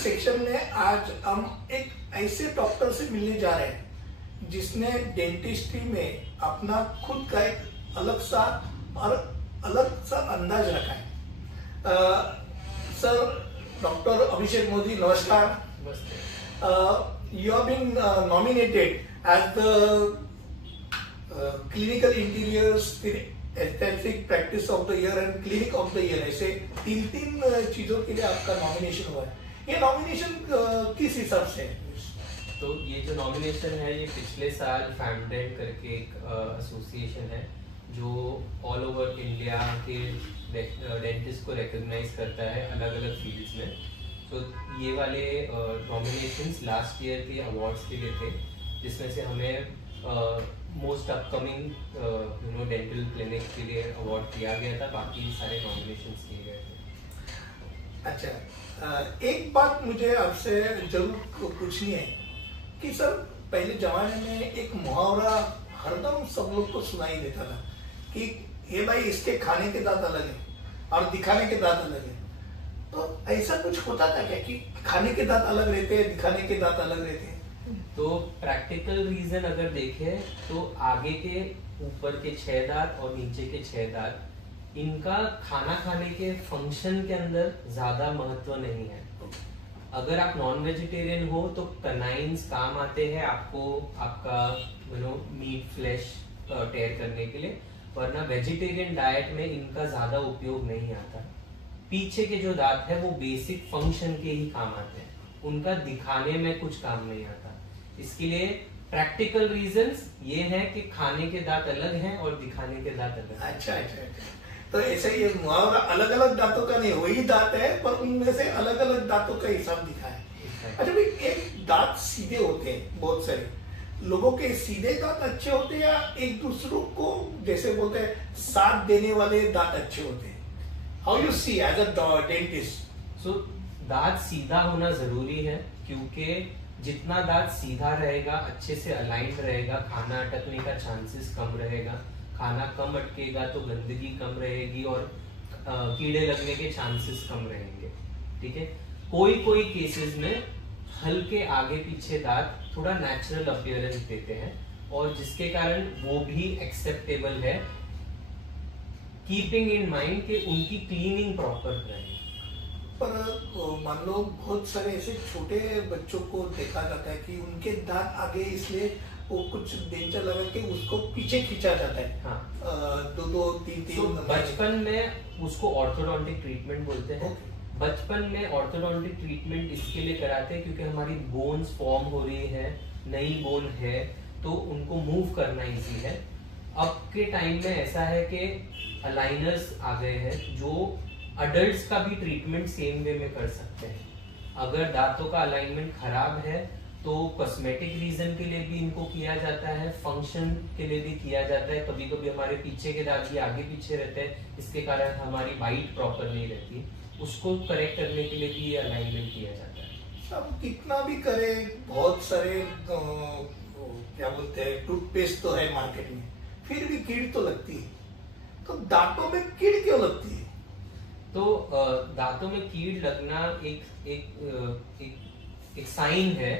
Section में आज हम एक ऐसे डॉक्टर से मिलने जा रहे हैं जिसने डेंटिस्ट्री में अपना खुद का एक अलग सा अंदाज रखा है। सर, डॉक्टर अभिषेक मोदी, नमस्कार। You have been nominated as the clinical interiors aesthetic practice of the year and clinic of the year, ऐसे तीन चीजों के लिए आपका नॉमिनेशन हुआ है। ये नॉमिनेशन किस हिसाब से है? तो ये जो नॉमिनेशन है ये पिछले साल फैमडेंट करके एक एसोसिएशन है जो ऑल ओवर इंडिया के डेंटिस्ट को रिकॉग्नाइज करता है अलग अलग फील्ड्स में। तो ये वाले नॉमिनेशंस लास्ट ईयर के अवार्ड्स के लिए थे, जिसमें से हमें मोस्ट अपकमिंग डेंटल क्लिनिक के लिए अवार्ड दिया गया था। बाकी सारे नॉमिनेशंस किए गए थे। अच्छा, एक बात मुझे आपसे जरूर पूछनी है कि सर, पहले जमाने में एक मुहावरा हरदम सब लोग को सुनाई देता था कि ये भाई, इसके खाने के दांत अलग है और दिखाने के दांत अलग है। तो ऐसा कुछ होता था क्या कि खाने के दांत अलग रहते हैं, दिखाने के दांत अलग रहते हैं? तो प्रैक्टिकल रीजन अगर देखें तो आगे के ऊपर के 6 दांत और नीचे के 6 दांत, इनका खाना खाने के फंक्शन के अंदर ज्यादा महत्व नहीं है। अगर आप नॉन वेजिटेरियन हो तो कनाइंस काम आते हैं आपको, आपका मीट फ्लैश टेयर करने के लिए, वरना वेजिटेरियन डाइट में इनका ज्यादा उपयोग नहीं आता। पीछे के जो दांत है वो बेसिक फंक्शन के ही काम आते हैं, उनका दिखाने में कुछ काम नहीं आता। इसके लिए प्रैक्टिकल रीजंस ये है कि खाने के दांत अलग हैं और दिखाने के दांत अलग हैं। अच्छा। तो ऐसे ये मुहावरा अलग अलग दांतों का नहीं, वही दांत है पर उनमें से अलग अलग दांतों का हिसाब दिखा है। अच्छा भाई, एक दांत सीधे होते हैं, बहुत सारे लोगों के सीधे दांत अच्छे होते हैं या एक दूसरों को जैसे बोलते हैं साथ देने वाले दांत अच्छे होते हैं? How you see as a dentist? So दांत सीधा होना जरूरी है, क्योंकि जितना दांत सीधा रहेगा, अच्छे से अलाइंड रहेगा, खाना अटकने का चांसेस कम रहेगा। खाना कम अटकेगा तो गंदगी कम रहेगी और कीड़े लगने के चांसेस कम रहेंगे। ठीक है, कोई केसेस में हल्के आगे पीछे दांत थोड़ा नेचुरल अपीयरेंस देते हैं और जिसके कारण वो भी एक्सेप्टेबल है, कीपिंग इन माइंड कि उनकी क्लीनिंग प्रॉपर रहे। पर मान लो बहुत सारे ऐसे छोटे बच्चों को देखा जाता है कि उनके दांत आगे, इसलिए वो कुछ डेंचर लगा के उसको पीछे खींचा जाता है। हाँ। 2 3 बचपन में उसको ऑर्थोडोंटिक ट्रीटमेंट बोलते हैं। बचपन में ऑर्थोडोंटिक ट्रीटमेंट इसके लिए कराते हैं क्योंकि हमारी बोन्स फॉर्म हो रही है, नई बोन है, तो उनको मूव करना इजी है। अब के टाइम में ऐसा है कि अलाइनर्स आ गए हैं जो अडल्ट्स का भी ट्रीटमेंट सेम वे में कर सकते हैं। अगर दांतों का अलाइनमेंट खराब है तो कॉस्मेटिक रीजन के लिए भी इनको किया जाता है, फंक्शन के लिए भी किया जाता है। कभी कभी हमारे पीछे के दांत भी आगे पीछे रहते हैं, इसके कारण हमारी बाइट प्रॉपर नहीं रहती, उसको करेक्ट करने के लिए भी ये अलाइनमेंट किया जाता है। अब कितना भी करे, बहुत सारे क्या बोलते हैं टूथपेस्ट तो है मार्केट में, फिर भी कीड़ तो लगती है। तो दांतों में कीड़ क्यों लगती है? तो दांतों में कीड़ लगना एक साइन है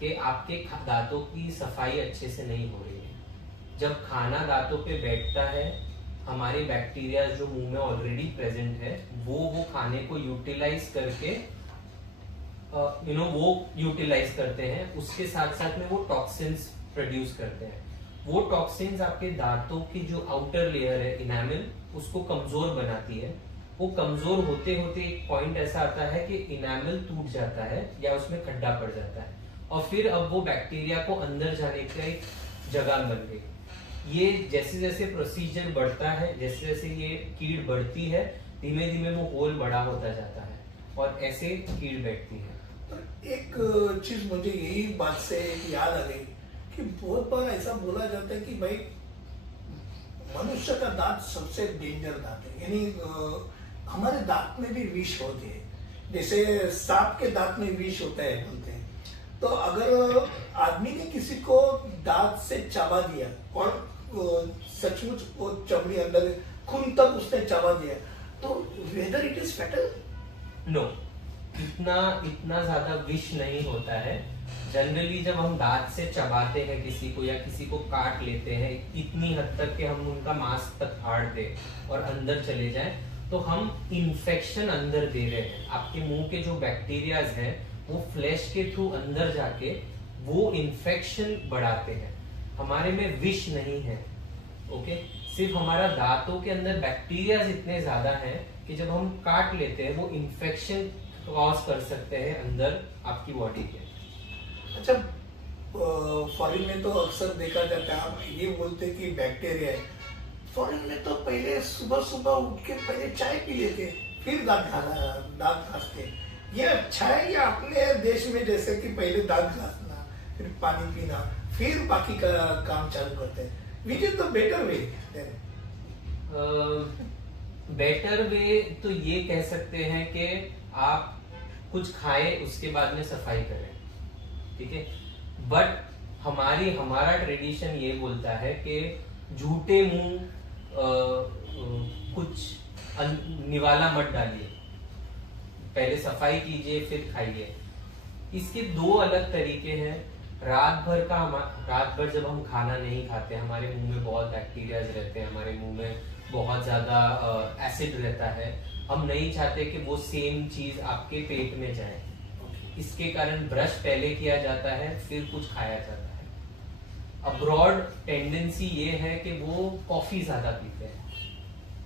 कि आपके दांतों की सफाई अच्छे से नहीं हो रही है। जब खाना दांतों पे बैठता है, हमारे बैक्टीरिया जो मुंह में ऑलरेडी प्रेजेंट है वो खाने को यूटिलाइज करके वो यूटिलाइज करते हैं, उसके साथ साथ में वो टॉक्सिन्स प्रोड्यूस करते हैं। वो टॉक्सिन्स आपके दांतों की जो आउटर लेयर है इनामिल, उसको कमजोर बनाती है। वो कमजोर होते होते एक पॉइंट ऐसा आता है कि इनामिल टूट जाता है या उसमें खड्डा पड़ जाता है और फिर अब वो बैक्टीरिया को अंदर जाने का एक जगह बन गई। ये जैसे जैसे प्रोसीजर बढ़ता है, जैसे जैसे ये कीड़ बढ़ती है, धीमे धीमे वो होल बड़ा होता जाता है और ऐसे कीड़ बैठती है। एक चीज मुझे यही बात से याद आ गई कि बहुत बार ऐसा बोला जाता है कि भाई मनुष्य का दांत सबसे डेंजर दांत है, यानी हमारे दांत में भी विष होते हैं, जैसे सांप के दांत में विष होता है बोलते हैं। तो अगर आदमी ने किसी को दांत से चाबा दिया और सचमुच वो चमड़ी अंदर खून तक उसने चाबा दिया, तो whether it is fatal? No, इतना ज्यादा विष नहीं होता है। जनरली जब हम दांत से चबाते हैं किसी को या किसी को काट लेते हैं इतनी हद तक कि हम उनका मांस तक फाड़ दें और अंदर चले जाएं, तो हम इन्फेक्शन अंदर दे रहे हैं। आपके मुंह के जो बैक्टीरियाज हैं वो फ्लैश के थ्रू अंदर जाके वो इन्फेक्शन बढ़ाते हैं। हमारे में विष नहीं है, ओके। सिर्फ हमारा दांतों के अंदर बैक्टीरियाज इतने ज्यादा हैं कि जब हम काट लेते हैं वो इन्फेक्शन कॉज कर सकते हैं अंदर आपकी बॉडी के। अच्छा, फॉरेन में तो अक्सर देखा जाता है, आप ये बोलते कि बैक्टीरिया है। फॉरेन में तो पहले सुबह सुबह उठ के पहले चाय पी लेते, फिर दांत घासते। ये अच्छा है या अपने देश में जैसे कि पहले दांत घासना, फिर पानी पीना, फिर बाकी का काम चालू करते हैं? Which is the better way? Better way तो ये कह सकते हैं कि आप कुछ खाएं उसके बाद में सफाई करें, ठीक है। बट हमारा ट्रेडिशन ये बोलता है कि झूठे मुंह कुछ निवाला मत डालिए, पहले सफाई कीजिए फिर खाइए। इसके दो अलग तरीके हैं। रात भर जब हम खाना नहीं खाते, हमारे मुंह में बहुत बैक्टीरियाज रहते हैं, हमारे मुंह में बहुत ज्यादा एसिड रहता है। हम नहीं चाहते कि वो सेम चीज आपके पेट में जाए, इसके कारण ब्रश पहले किया जाता है फिर कुछ खाया जाता है। अब्रॉड टेंडेंसी ये है कि वो कॉफी ज्यादा पीते हैं।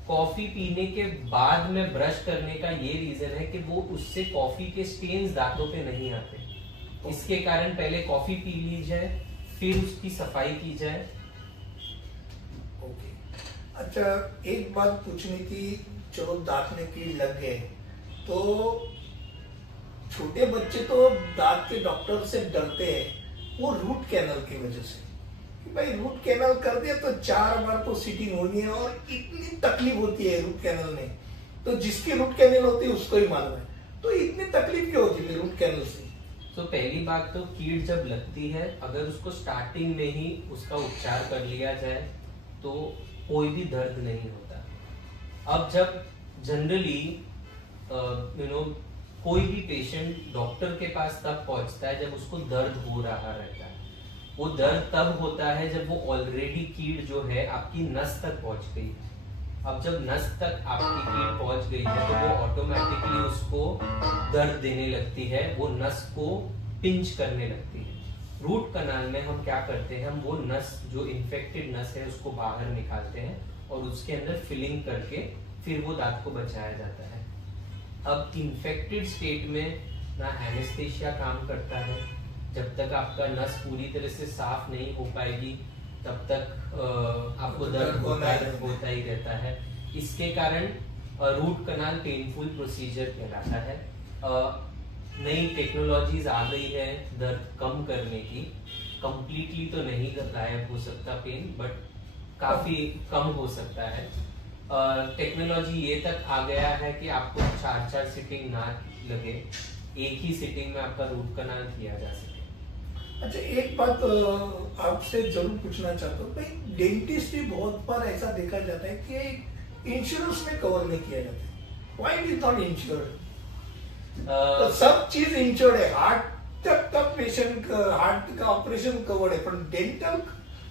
कॉफी पीने के बाद में ब्रश करने का ये रीजन है कि वो उससे कॉफी के स्टेन्स दांतों पे नहीं आते। इसके कारण पहले कॉफी पी ली जाए फिर उसकी सफाई की जाए। ओके, अच्छा एक बात पूछनी थी, चलो दांत में कीड़ लग गए तो छोटे बच्चे तो दांत के डॉक्टर से डरते हैं, वो रूट कैनल की वजह से कि भाई रूट कैनल कर दिया तो 4 बार तो सीटिंग होनी है और इतनी तकलीफ होती है रूट कैनल में। तो जिसकी रूट कैनल होती है उसको ही मालूम है, तो इतनी तकलीफ क्यों होती है रूट कैनल से? तो पहली बात तो कीड़ जब लगती है, अगर उसको स्टार्टिंग में ही उसका उपचार कर लिया जाए तो कोई भी दर्द नहीं होता। अब जब जनरली कोई भी पेशेंट डॉक्टर के पास तब पहुंचता है जब उसको दर्द हो रहा रहता है। वो दर्द तब होता है जब वो ऑलरेडी कीड़ जो है आपकी नस तक पहुंच गई है। अब जब नस तक आपकी कीड़ पहुंच गई है तो वो ऑटोमेटिकली उसको दर्द देने लगती है, वो नस को पिंच करने लगती है। रूट कनाल में हम क्या करते हैं, हम वो नस जो इन्फेक्टेड नस है उसको बाहर निकालते हैं और उसके अंदर फिलिंग करके फिर वो दांत को बचाया जाता है। अब इन्फेक्टेड स्टेट में ना एनेस्थेशिया काम करता है, जब तक आपका नस पूरी तरह से साफ नहीं हो पाएगी तब तक आपको दर्द होता ही रहता है। इसके कारण रूट कनाल पेनफुल प्रोसीजर कहलाता है। नई टेक्नोलॉजीज आ गई है दर्द कम करने की। कंप्लीटली तो नहीं गायब हो सकता पेन, बट काफी कम हो सकता है। टेक्नोलॉजी ये तक आ गया है कि आपको 4 सिटिंग ना लगे, एक ही सिटिंग में आपका रूट कनाल किया जा सके। अच्छा एक बात आपसे जरूर पूछना चाहता हूँ, भाई डेंटिस्ट भी बहुत बार ऐसा देखा जाता है कि इंश्योरेंस में कवर नहीं किया जाता है। Why it is not insured? तो सब चीज इंश्योर्ड है, हार्ट तक पेशेंट हार्ट का ऑपरेशन कवर्ड है, पर डेंटल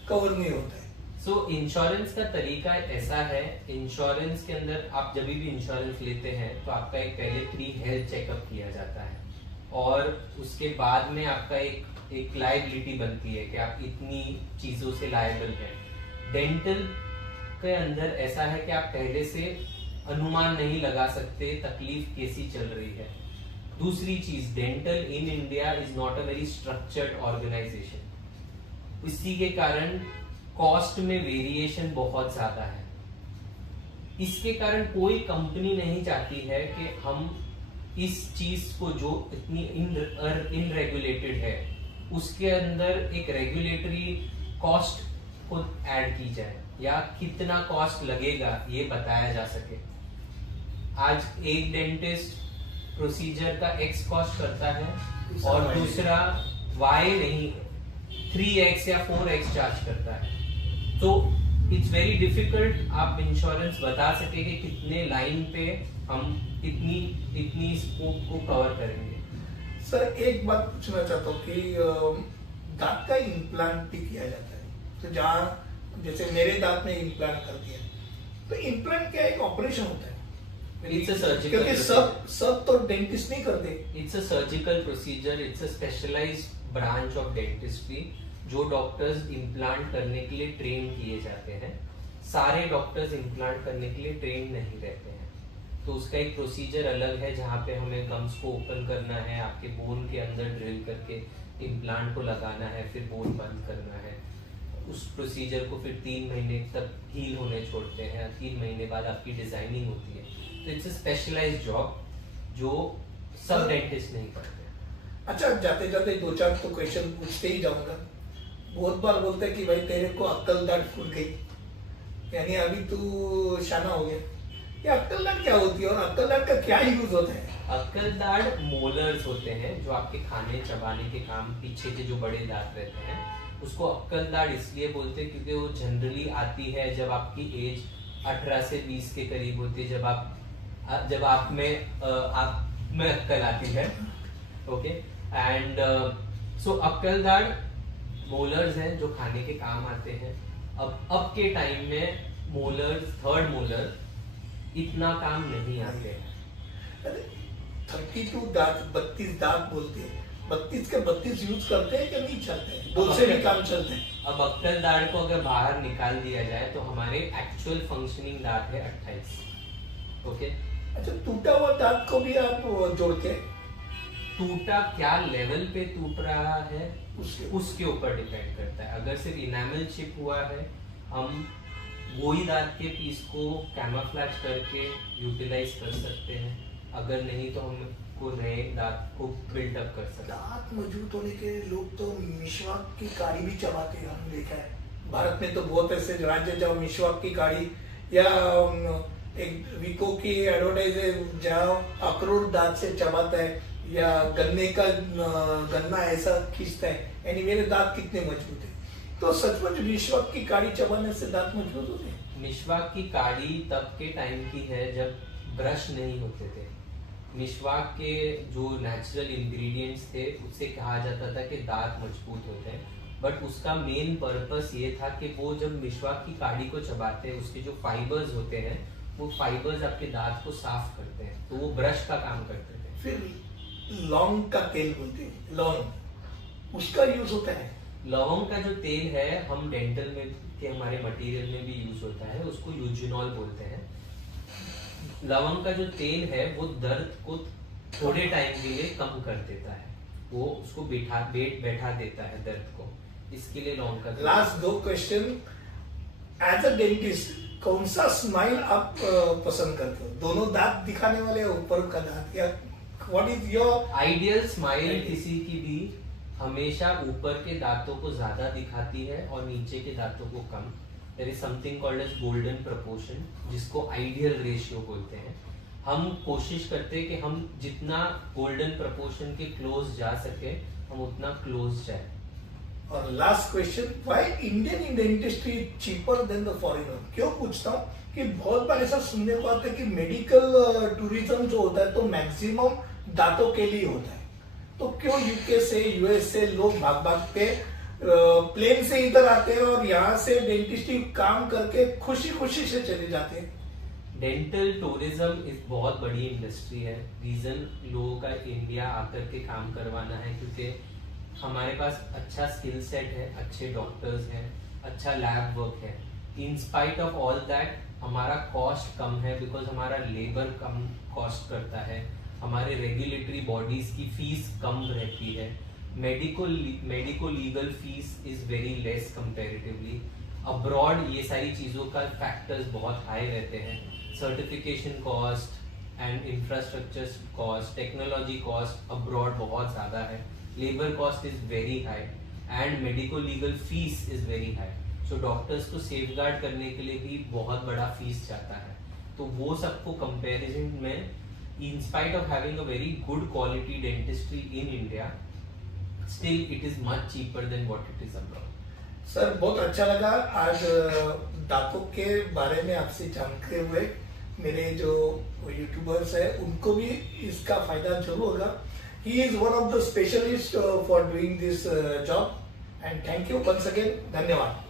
कवर नहीं होता है। सो इंश्योरेंस का तरीका ऐसा है, इंश्योरेंस के अंदर आप जब भी इंश्योरेंस लेते हैं तो आपका एक पहले प्री हेल्थ चेकअप किया जाता है और उसके बाद में आपका एक लायबिलिटी बनती है कि आप इतनी चीजों से लायबल हैं। डेंटल के अंदर ऐसा है कि आप पहले से अनुमान नहीं लगा सकते तकलीफ कैसी चल रही है। दूसरी चीज, dental in India is not a very structured organisation. इसी के कारण कॉस्ट में वेरिएशन बहुत ज्यादा है। इसके कारण कोई कंपनी नहीं चाहती है कि हम इस चीज को जो इतनी इनरेगुलेटेड है उसके अंदर एक रेगुलेटरी कॉस्ट को ऐड की जाए या कितना कॉस्ट लगेगा ये बताया जा सके। आज एक डेंटिस्ट प्रोसीजर का X कॉस्ट करता है और दूसरा Y नहीं 3X या 4X चार्ज करता है। तो इट्स वेरी डिफिकल्ट आप इंश्योरेंस बता सके कि कितने लाइन पे हम इतनी स्कोप को कवर करेंगे। सर एक बात पूछना चाहता हूँ कि दांत का इम्प्लांट भी किया जाता है, तो जहाँ जैसे मेरे दांत में इम्प्लांट कर दिया, तो इम्प्लांट क्या एक ऑपरेशन होता है? इट्स अ सर्जिकल, क्योंकि सब तो डेंटिस्ट नहीं करते। It's a surgical procedure, it's a specialised branch of dentistry जो डॉक्टर्स इम्प्लांट करने के लिए ट्रेन किए जाते हैं। सारे डॉक्टर्स इम्प्लांट करने के लिए ट्रेन नहीं रहते हैं, तो उसका एक प्रोसीजर अलग है जहाँ पे हमें गम्स को ओपन करना है, आपके बोन के अंदर ड्रिल करके इम्प्लांट को लगाना है, फिर बोन बंद करना है। उस प्रोसीजर को फिर 3 महीने तक हील होने छोड़ते हैं, 3 महीने बाद आपकी डिजाइनिंग होती है। तो इट्स अ स्पेशलाइज्ड जॉब जो सब डेंटिस्ट नहीं करते। अच्छा, जाते जाते 2-4 तो क्वेश्चन पूछते ही जाऊंगा। बहुत बार बोलते हैं कि भाई तेरे को अक्कल दाढ़ फूल गई, यानी अभी तू शाना हो गया। ये अक्कल दाढ़ क्या होती है और अक्कल दाढ़ का क्या यूज होता है? अक्कल दाढ़ मोलर्स होते हैं जो आपके खाने चबाने के काम, पीछे के जो बड़े दांत रहते हैं उसको अक्कल दाढ़ इसलिए बोलते हैं क्योंकि वो जनरली आती है जब आपकी एज 18 से 20 के करीब होती है, जब आप में अक्कल आती है। ओके, एंड सो अक्कल दाढ़ मोलर्स हैं जो खाने के काम आते हैं। अब के टाइम में मोलर्स, थर्ड मोलर इतना काम नहीं आते हैं। 32 दांत, 32 दांत बोलते हैं, 32 के 32 यूज करते हैं कि नहीं चलते हैं? दो से भी काम चलते हैं। अब अक्कल दाढ़ को अगर बाहर निकाल दिया जाए तो हमारे एक्चुअल फंक्शनिंग दांत है 28। ओके, अच्छा, टूटा हुआ दांत को भी आप जोड़ते हैं? टूटा क्या लेवल पे टूट रहा है उसके ऊपर डिपेंड करता है। अगर सिर्फ इनामल चिप हुआ है, हम वही दांत के पीस को कैमोफ्लेज करके यूटिलाइज कर सकते हैं, अगर नहीं तो हम को नए दांत को बिल्डअप कर सकते हैं। दांत मजबूत होने के लोग तो मिशवाक की काड़ी भी चबाते हैं, हमने देखा है। भारत में तो बहुत ऐसे राज्य जहाँ मिशवाक की काड़ी या एक विको की एडवर्टाइज है जहाँ अखरोट दांत से चबाता है या गन्ने का गन्ना ऐसा खींचता है, यानी मेरे दांत कितने मजबूत है। तो सचमुच मिशवाक की काड़ी चबाने से दांत मजबूत होते हैं? मिशवाक की काड़ी तब के टाइम की है जब ब्रश नहीं होते थे। मिशवाक के जो नेचुरल इंग्रेडिएंट्स थे उससे कहा जाता था कि दांत मजबूत होते हैं, बट उसका मेन पर्पस ये था कि वो जब मिशवाक की काड़ी को चबाते हैं उसके जो फाइबर्स होते हैं वो फाइबर्स आपके दांत को साफ करते हैं, तो वो ब्रश का काम करते थे। फिर लौंग का तेल बोलते हैं, लौंग, उसका यूज होता है? लौंग का जो तेल है हम डेंटल में के हमारे मटेरियल में भी यूज होता है, उसको यूजिनॉल बोलते हैं। लवंग का जो तेल है वो दर्द को थोड़े टाइम के लिए कम कर देता है, वो उसको बैठा देता है दर्द को, इसके लिए लौंग का। Last 2 question, as a dentist कौन सा स्माइल आप पसंद करते हो? दोनों दांत दिखाने वाले, ऊपर का दांत, या what is your ideal smile? किसी की भी हमेशा ऊपर के दांतों को ज्यादा दिखाती है और नीचे के दांतों को कम। There is something called as golden proportion, जिसको आइडियल रेशियो बोलते हैं। हम कोशिश करते हैं कि हम जितना गोल्डन प्रपोर्शन के क्लोज जा सके हम उतना क्लोज जाए। और last question, why Indian dentistry cheaper than the foreigner? क्यों पूछता हूँ कि बहुत बार ऐसा सुनने को आता है कि मेडिकल टूरिज्म जो होता है तो मैक्सिमम दांतों के लिए होता है, तो क्यों यूके से, यूएस से लोग भाग के प्लेन से इधर आते हैं और यहाँ से डेंटिस्ट्री काम करके खुशी खुशी से चले जाते हैं? डेंटल टूरिज्म एक बहुत बड़ी इंडस्ट्री है। रीजन लोगों का इंडिया आकर के काम करवाना है क्योंकि हमारे पास अच्छा स्किल सेट है, अच्छे डॉक्टर्स हैं, अच्छा लैब वर्क है। In spite of all that हमारा कॉस्ट कम है बिकॉज हमारा लेबर कम कॉस्ट करता है, हमारे रेगुलेटरी बॉडीज की फीस कम रहती है, medico legal fees is very less comparatively. Abroad ये सारी चीजों का फैक्टर्स बहुत हाई रहते हैं, certification cost and infrastructure cost, technology cost abroad बहुत ज्यादा है, labour cost is very high and medico legal fees is very high. So doctors को सेफगार्ड करने के लिए भी बहुत बड़ा फीस जाता है, तो वो सबको कंपैरिजन में in spite of having a very good quality dentistry in India, still it is much cheaper than what it is abroad. Sir बहुत अच्छा लगा आज दांतों के बारे में आपसे जानते हुए। मेरे जो यूट्यूबर्स है उनको भी इसका फायदा जरूर होगा। He is one of the specialist for doing this job and thank you once again, धन्यवाद।